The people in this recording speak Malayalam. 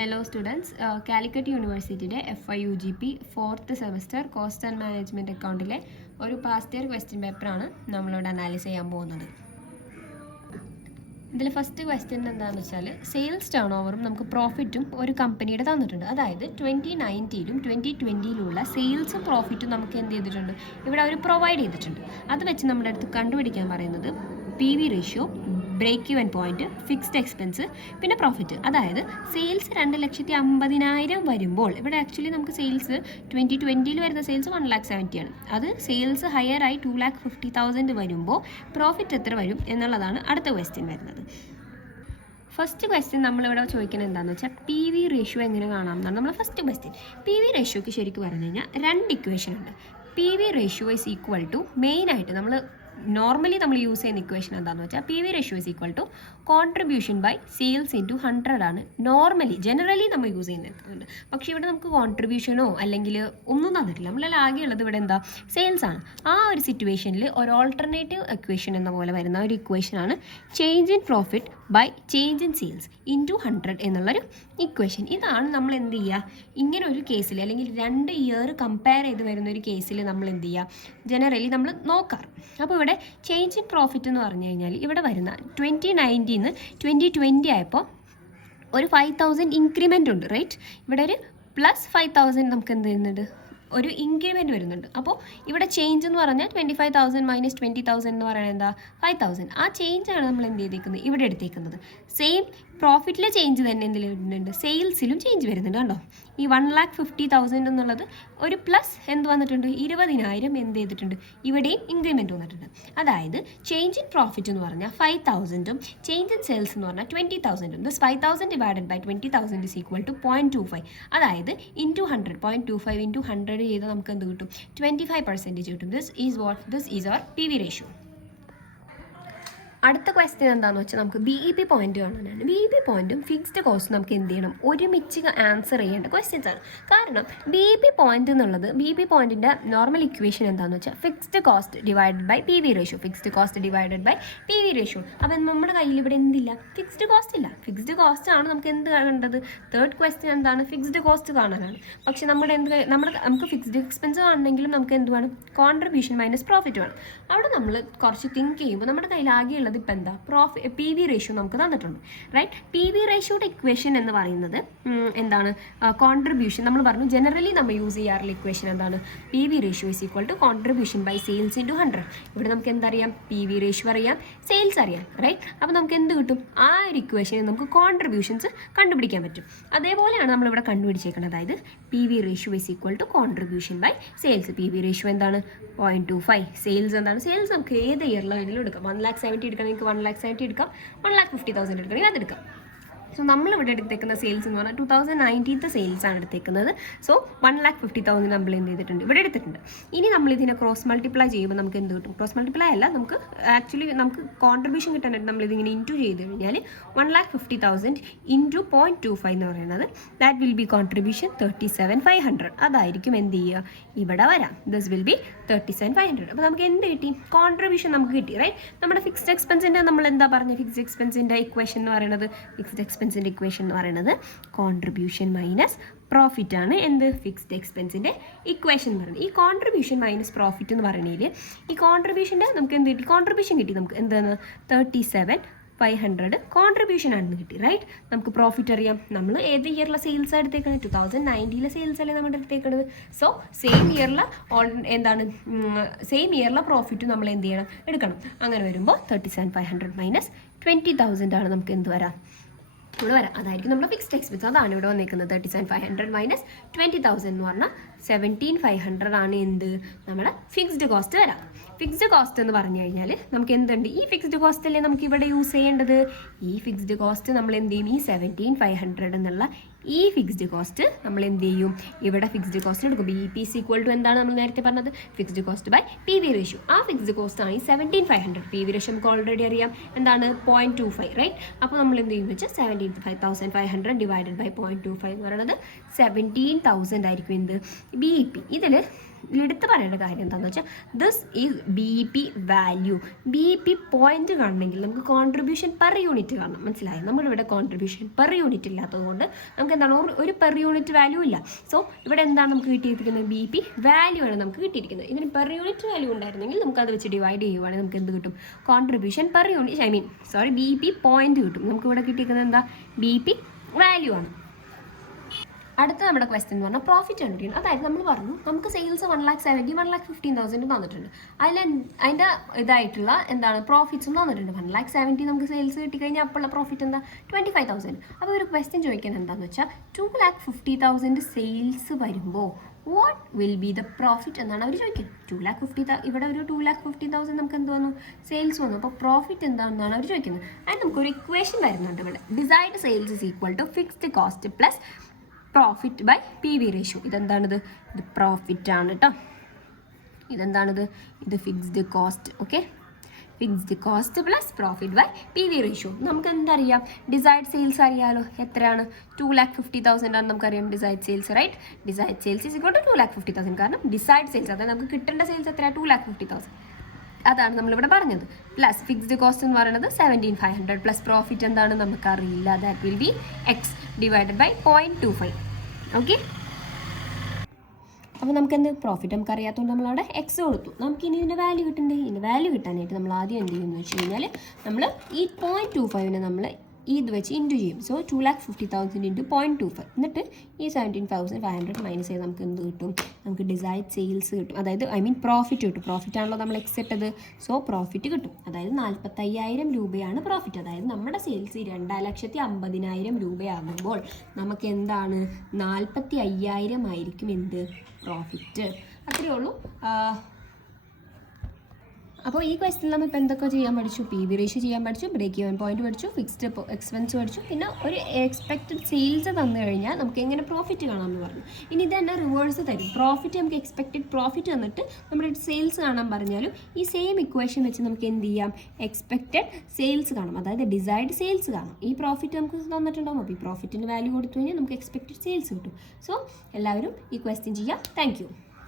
Hello students, Calicut യൂണിവേഴ്സിറ്റിയുടെ FIUGP 4th semester cost and management അക്കൗണ്ടിലെ ഒരു പാസ്റ്റ് ഇയർ ക്വസ്റ്റ്യൻ പേപ്പറാണ് നമ്മളിവിടെ അനാലിസ് ചെയ്യാൻ പോകുന്നത്. ഇതിൽ ഫസ്റ്റ് ക്വസ്റ്റ്യൻ എന്താണെന്ന് വെച്ചാൽ സെയിൽസ് ടേൺ ഓവറും നമുക്ക് പ്രോഫിറ്റും ഒരു കമ്പനിയുടെ തന്നിട്ടുണ്ട്. അതായത് 2019ലും 2020യിലുള്ള സെയിൽസും പ്രോഫിറ്റും നമുക്ക് എന്ത് ചെയ്തിട്ടുണ്ട്, ഇവിടെ അവർ പ്രൊവൈഡ് ചെയ്തിട്ടുണ്ട്. അത് വെച്ച് നമ്മുടെ അടുത്ത് കണ്ടുപിടിക്കാൻ പറയുന്നത് PV ratio, break even point, fixed expense, പിന്നെ പ്രോഫിറ്റ്. അതായത് സെയിൽസ് 2,50,000 വരുമ്പോൾ ഇവിടെ ആക്ച്വലി നമുക്ക് സെയിൽസ് 2020യിൽ വരുന്ന സെയിൽസ് 1,70,000 ആണ്. അത് സെയിൽസ് ഹയർ ആയി 2,50,000 വരുമ്പോൾ പ്രോഫിറ്റ് എത്ര വരും എന്നുള്ളതാണ് അടുത്ത ക്വസ്റ്റ്യൻ വരുന്നത്. ഫസ്റ്റ് ക്വസ്റ്റ്യൻ നമ്മളിവിടെ ചോദിക്കുന്നത് എന്താണെന്ന് വെച്ചാൽ PV റേഷ്യോ എങ്ങനെ കാണാം എന്നാണ് നമ്മൾ ഫസ്റ്റ് ക്വസ്റ്റ്യൻ. PV റേഷ്യോക്ക് ശരിക്കും പറഞ്ഞു കഴിഞ്ഞാൽ 2 ഇക്വേഷൻ ഉണ്ട്. PV ratio is equal to മെയിനായിട്ട് നമ്മൾ നോർമലി നമ്മൾ യൂസ് ചെയ്യുന്ന ഇക്വേഷൻ എന്താണെന്ന് വെച്ചാൽ PV ratio is equal to contribution by sales into 100 ആണ് നോർമലി ജനറലി നമ്മൾ യൂസ് ചെയ്യുന്നത്. പക്ഷേ ഇവിടെ നമുക്ക് കോൺട്രിബ്യൂഷനോ അല്ലെങ്കിൽ ഒന്നും തന്നിട്ടില്ല. നമ്മളെല്ലാം ആകെയുള്ളത് ഇവിടെ എന്താ, സെയിൽസ് ആണ്. ആ ഒരു സിറ്റുവേഷനിൽ ഒരു ഓൾട്ടർനേറ്റീവ് ഇക്വേഷൻ എന്ന പോലെ വരുന്ന ഒരു ഇക്വേഷനാണ് change in profit by change in sales into 100 എന്നുള്ളൊരു ഇക്വേഷൻ. ഇതാണ് നമ്മൾ എന്ത് ചെയ്യുക, ഇങ്ങനെ ഒരു കേസിൽ അല്ലെങ്കിൽ 2 ഇയർ കമ്പയർ ചെയ്ത് വരുന്ന ഒരു കേസിൽ നമ്മൾ എന്ത് ചെയ്യുക, ജനറലി നമ്മൾ നോക്കാറ്. അപ്പോൾ ഇവിടെ ചേഞ്ച് ഇൻ പ്രോഫിറ്റ് എന്ന് പറഞ്ഞു കഴിഞ്ഞാൽ ഇവിടെ വരുന്ന 2019 2020 ആയപ്പോൾ ഒരു 5,000 ഇൻക്രിമെൻ്റ് ഉണ്ട്, റൈറ്റ്. ഇവിടെ ഒരു +5,000 നമുക്ക് എന്ത് ചെയ്യുന്നുണ്ട്, ഒരു ഇൻക്രിമെൻറ്റ് വരുന്നുണ്ട്. അപ്പോൾ ഇവിടെ ചേഞ്ച് എന്ന് പറഞ്ഞാൽ 25,000 മൈനസ് 20,000 എന്ന് പറയുന്നത് എന്താ, 5,000. ആ ചേഞ്ചാണ് നമ്മൾ എന്ത് ചെയ്തേക്കുന്നത്, ഇവിടെ എടുത്തേക്കുന്നത്. സെയിം പ്രോഫിറ്റിലെ ചേഞ്ച് തന്നെ എന്തെങ്കിലും വരുന്നുണ്ട്, സെയിൽസിലും ചേഞ്ച് വരുന്നുണ്ട്. കണ്ടോ, ഈ 1,50,000 എന്നുള്ളത് ഒരു പ്ലസ് എന്ത് വന്നിട്ടുണ്ട്, 20,000 എന്ത് ചെയ്തിട്ടുണ്ട്, ഇവിടെയും ഇൻക്രിമെൻറ്റ് വന്നിട്ടുണ്ട്. അതായത് ചേഞ്ച് ഇൻ പ്രോഫിറ്റ് എന്ന് പറഞ്ഞാൽ 5,000ഉം ചേഞ്ച് ഇൻ സെയിൽസ് എന്ന് പറഞ്ഞാൽ 20,000ഉം. This 5,000 divided by 20,000 is equal to 0.25. അതായത് ഇൻറ്റു 100, 0.25 ഇൻറ്റു 100 ചെയ്താൽ നമുക്ക് എന്ത് കിട്ടും, 25% കിട്ടും. This is our PV ratio. അടുത്ത ക്വസ്റ്റ്യൻ എന്താണെന്ന് വെച്ചാൽ നമുക്ക് BEP പോയിന്റ് കാണാനാണ്. BEP പോയിന്റും ഫിക്സ്ഡ് കോസ്റ്റും നമുക്ക് എന്ത് ചെയ്യണം, ഒരുമിച്ച് ആൻസർ ചെയ്യേണ്ട ക്വസ്റ്റ്യൻസ് ആണ്. കാരണം BEP പോയിന്റ് എന്നുള്ളത്, BEP പോയിന്റിൻ്റെ നോർമൽ ഇക്വേഷൻ എന്താണെന്ന് വെച്ചാൽ fixed cost divided by PV ratio, fixed cost divided by PV ratio. അപ്പം നമ്മുടെ കയ്യിൽ ഇവിടെ എന്തില്ല, ഫിക്സ്ഡ് കോസ്റ്റ് ഇല്ല. ഫിക്സ്ഡ് കോസ്റ്റ് ആണ് നമുക്ക് എന്ത് കാണേണ്ടത്, തേർഡ് ക്വസ്റ്റ്യൻ എന്താണ്, ഫിക്സ്ഡ് കോസ്റ്റ് കാണാനാണ്. പക്ഷെ നമുക്ക് ഫിക്സ്ഡ് എക്സ്പെൻസ് ആണെങ്കിലും നമുക്ക് എന്ത് വേണം, കോൺട്രിബ്യൂഷൻ മൈനസ് പ്രോഫിറ്റ് വേണം. അവിടെ നമ്മൾ കുറച്ച് തിങ്ക് ചെയ്യുമ്പോൾ നമ്മുടെ കയ്യിൽ ആകെയുള്ള ഇപ്പം എന്താ, PV റേഷ്യോ നമുക്ക് തന്നിട്ടുണ്ട്, റൈറ്റ്. PV റേഷ്യോയുടെ ഇക്വേഷൻ എന്ന് പറയുന്നത് എന്താണ്, കോൺട്രിബ്യൂഷൻ. നമ്മൾ പറഞ്ഞു ജനറലി നമ്മൾ യൂസ് ചെയ്യാറുള്ള ഇക്വേഷൻ എന്താണ്, PV ratio is equal to contribution by sales into 100. ഇവിടെ നമുക്ക് എന്തറിയാം, PV റേഷ്യോ അറിയാം, സെയിൽസ് അറിയാം, റൈറ്റ്. അപ്പോൾ നമുക്ക് എന്ത് കിട്ടും, ആ ഒരു ഇക്വേഷനിൽ നമുക്ക് കോൺട്രിബ്യൂഷൻസ് കണ്ടുപിടിക്കാൻ പറ്റും. അതേപോലെയാണ് നമ്മളിവിടെ കണ്ടുപിടിച്ചേക്കുന്നത്. അതായത് PV ratio is equal to contribution by sales. PV ratio എന്താണ്, 0.25. സെയിൽസ് എന്താണ്, സെയിൽസ് നമുക്ക് ഏത് ഇയറിലും വേണമെങ്കിലും എടുക്കാം. 1,70,000 എടുക്കണമെങ്കിൽ 1,70,000 എടുക്കാം, 1,50,000 എടുക്കണമെങ്കിൽ അതെടുക്കാം. സോ നമ്മളിവിടെ എടുത്തേക്കുന്ന സെയിൽസ് എന്ന് പറഞ്ഞാൽ 2019 സെയിൽസ് ആണ് എടുത്തേക്കുന്നത്. സോ 1,50,000 നമ്മൾ എന്ത് ചെയ്തിട്ടുണ്ട്, ഇവിടെ എടുത്തിട്ടുണ്ട്. ഇനി നമ്മൾ ഇതിനെ ക്രോസ് മൾട്ടിപ്ലൈ ചെയ്യുമ്പോൾ നമുക്ക് എന്ത് കിട്ടും, ക്രോസ് മൾട്ടിപ്ലൈ അല്ല, നമുക്ക് ആക്ച്വലി നമുക്ക് കോൺട്രിബ്യൂഷൻ കിട്ടാനായിട്ട് നമ്മളിതിങ്ങനെ ഇൻറ്റു ചെയ്ത് കഴിഞ്ഞാൽ 1,50,000 ഇൻറ്റു 0.25 എന്ന് പറയുന്നത് ദാറ്റ് വിൽ ബി കോൺട്രിബ്യൂഷൻ 37,500. അതായിരിക്കും എന്ത് ചെയ്യുക, ഇവിടെ വരാം. This will be 37,500. അപ്പോൾ നമുക്ക് എന്ത് കിട്ടി, കോൺട്രിബ്യൂഷൻ നമുക്ക് കിട്ടി, റൈറ്റ്. നമ്മുടെ ഫിക്സ്ഡ് എക്സ്പെൻസിൻ്റെ നമ്മൾ എന്താ പറഞ്ഞത്, ഫിക്സ്ഡ് എക്സ്പെൻസിൻ്റെ ഇക്വേഷൻ എന്ന് പറയുന്നത്, ഫിക്സ്ഡ് എക്സ്പെൻസിൻ്റെ ഇക്വേഷൻ എന്ന് പറയുന്നത് കോൺട്രിബ്യൂഷൻ മൈനസ് പ്രോഫിറ്റ് ആണ്. എന്ത്, ഫിക്സ്ഡ് എക്സ്പെൻസിൻ്റെ ഇക്വേഷൻ എന്ന് പറയുന്നത്. ഈ കോൺട്രിബ്യൂഷൻ മൈനസ് പ്രോഫിറ്റ് എന്ന് പറയുന്നതിൽ ഈ കോൺട്രിബ്യൂഷൻ്റെ നമുക്ക് എന്ത് കിട്ടി, കോൺട്രിബ്യൂഷൻ കിട്ടി. നമുക്ക് എന്താണ്, 37,500 കോൺട്രിബ്യൂഷൻ ആണെന്ന് കിട്ടി, റൈറ്റ്. നമുക്ക് പ്രോഫിറ്റ് അറിയാം, നമ്മൾ ഏത് ഇയറിലെ സെയിൽസ് എടുത്തേക്കുന്നത്, 2019 സെയിൽസ് അല്ലേ നമ്മൾ എടുത്തേക്കുന്നത്. സോ സെയിം ഇയറിലെ പ്രോഫിറ്റ് നമ്മൾ എന്ത് ചെയ്യണം, എടുക്കണം. അങ്ങനെ വരുമ്പോൾ 37,500 മൈനസ് 20,000 ആണ് നമുക്ക് എന്ത് വരാം, ഇവിടെ വരാം. അതായിരിക്കും നമ്മുടെ ഫിക്സ്ഡ് എക്സ്പെൻസ്. അതാണ് ഇവിടെ വന്നിരിക്കുന്നത്. 37,500 മൈനസ് 20,000 എന്ന് പറഞ്ഞാൽ 17,500 ആണ് എന്ത്, നമ്മുടെ ഫിക്സ്ഡ് കോസ്റ്റ് വരാം. ഫിക്സ്ഡ് കോസ്റ്റ് എന്ന് പറഞ്ഞു കഴിഞ്ഞാൽ നമുക്ക് എന്തുണ്ട്, ഈ ഫിക്സ്ഡ് കോസ്റ്റ് അല്ലേ നമുക്ക് ഇവിടെ യൂസ് ചെയ്യേണ്ടത്. ഈ ഫിക്സ്ഡ് കോസ്റ്റ് നമ്മൾ എന്ത് ചെയ്യും, ഈ 17,500 എന്നുള്ള ഈ ഫിക്സ്ഡ് കോസ്റ്റ് നമ്മൾ എന്ത് ചെയ്യും, ഇവിടെ ഫിക്സ്ഡ് കോസ്റ്റ് എടുക്കും. BEP ഈസ് ഈക്വൽ ടു എന്താണ് നമ്മൾ നേരത്തെ പറഞ്ഞത്, fixed cost by PV ratio. ആ ഫിക്സ്ഡ് കോസ്റ്റ് ആണ് ഈ 17,500. PV റേഷ്യോ നമുക്ക് ഓൾറെഡി അറിയാം എന്താണ്, 0.25, റൈറ്റ്. അപ്പോൾ നമ്മൾ എന്ത് ചെയ്യും വെച്ചാൽ 17,500 ഡിവൈഡഡ് ബൈ 0.25 എന്ന് പറയുന്നത് 17,000 ആയിരിക്കും എന്ത്, BEP ഇതിൽ എടുത്ത് പറയേണ്ട കാര്യം എന്താണെന്ന് വെച്ചാൽ this is BEP value. BEP point കാണണമെങ്കിൽ നമുക്ക് കോൺട്രിബ്യൂഷൻ പെർ യൂണിറ്റ് കാണണം. മനസ്സിലായി? നമ്മളിവിടെ കോൺട്രിബ്യൂഷൻ പെർ യൂണിറ്റ് ഇല്ലാത്തതുകൊണ്ട് നമുക്ക് എന്താണ് ഒരു പെർ യൂണിറ്റ് വാല്യൂ ഇല്ല. സോ ഇവിടെ എന്താണ് നമുക്ക് കിട്ടിയിരിക്കുന്നത്? BEP വാല്യൂ ആണ് നമുക്ക് കിട്ടിയിരിക്കുന്നത്. ഇതിന് പെർ യൂണിറ്റ് വാല്യൂ ഉണ്ടായിരുന്നെങ്കിൽ നമുക്ക് അത് വെച്ച് ഡിവൈഡ് ചെയ്യുവാണെങ്കിൽ നമുക്ക് എന്ത് കിട്ടും? Contribution per unit BEP point കിട്ടും. നമുക്ക് ഇവിടെ കിട്ടിയിരിക്കുന്നത് എന്താ? BEP വാല്യൂ ആണ്. അടുത്ത നമ്മുടെ ക്വസ്റ്റ്യൻ എന്ന് പറഞ്ഞാൽ പ്രോഫിറ്റ് കണ്ടുപിടിക്കണം. അതായത് നമ്മൾ പറഞ്ഞു നമുക്ക് സെയിൽസ് 1,70,000 1,15,000 തന്നിട്ടുണ്ട്. അതിൻ്റെ ഇതായിട്ടുള്ള എന്താണ് പ്രോഫിറ്റ്സും തന്നിട്ടുണ്ട്. 1,70,000 നമുക്ക് സെയിൽസ് കിട്ടിക്കഴിഞ്ഞാൽ അപ്പോഴുള്ള പ്രോഫിറ്റ് എന്താ? 25,000. അപ്പോൾ ഒരു ക്വസ്റ്റ്യൻ ചോദിക്കാൻ എന്താണെന്ന് വെച്ചാൽ 2,50,000 സെയിൽസ് വരുമ്പോൾ what will be the profit എന്നാണ് അവർ ചോദിക്കുന്നത്. 2,50,000 ഇവിടെ ഒരു 2,50,000 നമുക്ക് എന്ത് വന്നു? സെയിൽസ് വന്നു. അപ്പോൾ പ്രോഫിറ്റ് എന്താണെന്നാണ് അവർ ചോദിക്കുന്നത്. അതിന് നമുക്കൊരു ഇക്വേഷൻ വരുന്നുണ്ട് ഇവിടെ. Desired sales is equal to fixed cost plus profit by PV ratio. ഇതെന്താണിത്? ഇത് പ്രോഫിറ്റ് ആണ് കേട്ടോ. ഇതെന്താണിത്? ഇത് fixed cost. Okay, fixed cost plus profit by PV ratio. നമുക്ക് എന്തറിയാം? ഡിസൈഡ് സെയിൽസ് അറിയാലോ. എത്രയാണ്? 2,50,000 ആണ് നമുക്കറിയാം desired sales. Right? Desired sales is equal to 2,50,000. കാരണം ഡിസൈഡ് സെയിൽസ് അതായത് നമുക്ക് കിട്ടേണ്ട സെയിൽസ് എത്രയാണ്? 2,50,000. അതാണ് നമ്മളിവിടെ പറഞ്ഞത്. പ്ലസ് ഫിക്സ്ഡ് കോസ്റ്റ് എന്ന് പറയുന്നത് 17,500 പ്ലസ് പ്രോഫിറ്റ് എന്താണ് നമുക്കറിയില്ല. That will be X divided by 0.25. Okay, അപ്പോൾ നമുക്ക് എന്ത്? പ്രോഫിറ്റ് നമുക്ക് അറിയാത്തതുകൊണ്ട് നമ്മളവിടെ X കൊടുത്തു. നമുക്ക് ഇനി ഇതിൻ്റെ വാല്യൂ കിട്ടണ്ടേ? ഇതിൻ്റെ വാല്യൂ കിട്ടാനായിട്ട് നമ്മൾ ആദ്യം എന്ത് ചെയ്യുമെന്ന് വെച്ച് കഴിഞ്ഞാൽ നമ്മൾ ഈ 0.25 നമ്മൾ ഇത് വെച്ച് ഇൻറ്റു ചെയ്യും. So 2,50,000 into 0.25. എന്നിട്ട് ഈ 17,500 മൈനസ് ചെയ്ത് നമുക്ക് എന്ത് കിട്ടും? നമുക്ക് ഡിസൈഡ് സെയിൽസ് കിട്ടും. അതായത് പ്രോഫിറ്റ് കിട്ടും. പ്രോഫിറ്റ് ആണല്ലോ നമ്മൾ X ഇട്ടത്. സോ പ്രോഫിറ്റ് കിട്ടും. അതായത് 45,000 രൂപയാണ് പ്രോഫിറ്റ്. അതായത് നമ്മുടെ സെയിൽസ് 2,50,000 രൂപയാകുമ്പോൾ നമുക്ക് എന്താണ്? 45,000 ആയിരിക്കും എന്ത്? പ്രോഫിറ്റ്. അത്രയേ ഉള്ളൂ. അപ്പോൾ ഈ ക്വസ്റ്റ്യനിൽ നമ്മൾ ഇപ്പോൾ എന്തൊക്കെ ചെയ്യാൻ പഠിച്ചു? PV റേഷ്യോ ചെയ്യാൻ പഠിച്ചു, ബ്രേക്ക് ഈവൻ പോയിന്റ് പഠിച്ചു, ഫിക്സ്ഡ് എക്സ്പെൻസ് പഠിച്ചു, പിന്നെ ഒരു എക്സ്പെക്റ്റഡ് സെയിൽസ് തന്നു കഴിഞ്ഞാൽ നമുക്ക് എങ്ങനെ പ്രോഫിറ്റ് കാണാമെന്ന് പറഞ്ഞു. ഇനി ഇത് തന്നെ റിവേഴ്സ് തരും. പ്രോഫിറ്റ് നമുക്ക് എക്സ്പെക്റ്റഡ് പ്രോഫിറ്റ് തന്നിട്ട് നമ്മുടെ സെയിൽസ് കാണാൻ പറഞ്ഞാലും ഈ സെയിം ഇക്വേഷൻ വെച്ച് നമുക്ക് എന്ത് ചെയ്യാം? എക്സ്പെക്റ്റഡ് സെയിൽസ് കാണാം. അതായത് ഡിസൈഡ് സെയിൽസ് കാണാം. ഈ പ്രോഫിറ്റ് നമുക്ക് തന്നിട്ടുണ്ടാകും. അപ്പോൾ ഈ പ്രോഫിറ്റിന് വാല്യൂ കൊടുത്തു കഴിഞ്ഞാൽ നമുക്ക് എക്സ്പെക്റ്റഡ് സെയിൽസ് കിട്ടും. സോ എല്ലാവരും ഈ ക്വസ്റ്റ്യൻ ചെയ്യാം. Thank you.